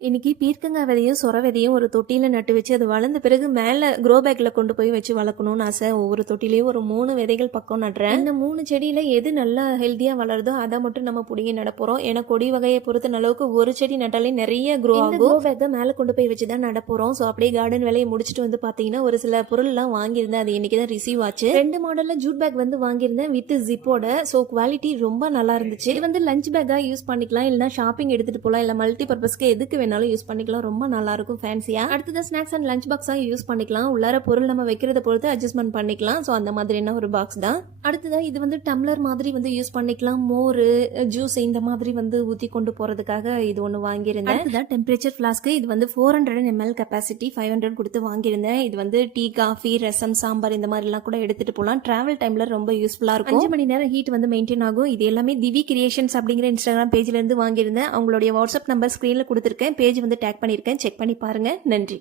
இன்னைக்கு பீர்க்கங்காய் விதையும் சொர விதையும் ஒரு தொட்டியில நட்டு வச்சு அது வளர்ந்த பிறகு மேல க்ரோ பேக்ல கொண்டு போய் வச்சு வளர்க்கணும்னு ஆசை. ஒவ்வொரு தொட்டிலையும் ஒரு 3 விதைகள் பக்கம் நடுறேன். இந்த 3 செடியில எது நல்லா ஹெல்த்தியா வளருதோ அதை மட்டும் நம்ம புடுங்கி நடப்போறோம். ஏன்னா கொடி வகையை பொறுத்த அளவுக்கு ஒரு செடி நட்டாலே நிறைய க்ரோ ஆகும். க்ரோ பேக்கை மேல கொண்டு போய் வச்சுதான் நடப்போறோம். ஸோ அப்படியே கார்டன் வேலையை முடிச்சுட்டு வந்து பாத்தீங்கன்னா ஒரு சில பொருள் எல்லாம் வாங்கியிருந்தேன். அது இன்னைக்கு தான் ரிசீவ் ஆச்சு. 2 மாடல்ல ஜூட் பேக் வந்து வாங்கியிருந்தேன் வித் ஜிப்போட. ஸோ குவாலிட்டி ரொம்ப நல்லா இருந்துச்சு. இது வந்து லஞ்ச் பேக்கா யூஸ் பண்ணிக்கலாம், இல்லைன்னா ஷாப்பிங் எடுத்துட்டு போகலாம், இல்ல மல்டி பர்பஸ்க்கு எதுக்கு வேணாலும் யூஸ் பண்ணிக்கலாம். ரொம்ப நல்லா இருக்கும் ஃபேன்சியா. அடுத்தது ஸ்நாக்ஸ் அண்ட் லஞ்ச் பாக்ஸா யூஸ் பண்ணிக்கலாம். உள்ளார பொருள் நம்ம வைக்கிறத பொறுத்து அட்ஜஸ்ட்மெண்ட் பண்ணிக்கலாம். ஸோ அந்த மாதிரியான ஒரு பாக்ஸ் தான். அடுத்ததா இது வந்து டம்ளர் மாதிரி வந்து யூஸ் பண்ணிக்கலாம். மோர் ஜூஸ் இந்த மாதிரி வந்து ஊத்தி கொண்டு போறதுக்காக இது ஒன்று வாங்கியிருந்தேன். அடுத்ததான் டெம்பரேச்சர் ஃபிளாஸ்க்கு. இது வந்து 400 ml கெப்பாசிட்டி 500 கொடுத்து வாங்கியிருந்தேன். இது வந்து டீ, காஃபி, ரசம், சாம்பார் இந்த மாதிரி எல்லாம் கூட எடுத்துட்டு போகலாம். டிராவல் டைம்ல ரொம்ப யூஸ்ஃபுல்லா இருக்கும். 5 மணி நேரம் ஹீட் வந்து மெயின்டைன் ஆகும். இது எல்லாமே திவி கிரியேஷன்ஸ் அப்படிங்கிற இன்ஸ்டாகிராம் பேஜ்ல இருந்து வாங்கியிருந்தேன். அவங்களுடைய வாட்ஸ்அப் நம்பர் ஸ்கிரீன்ல கொடுத்துருக்கேன். பேஜ் வந்து டேக் பண்ணியிருக்கேன். செக் பண்ணி பாருங்க. நன்றி.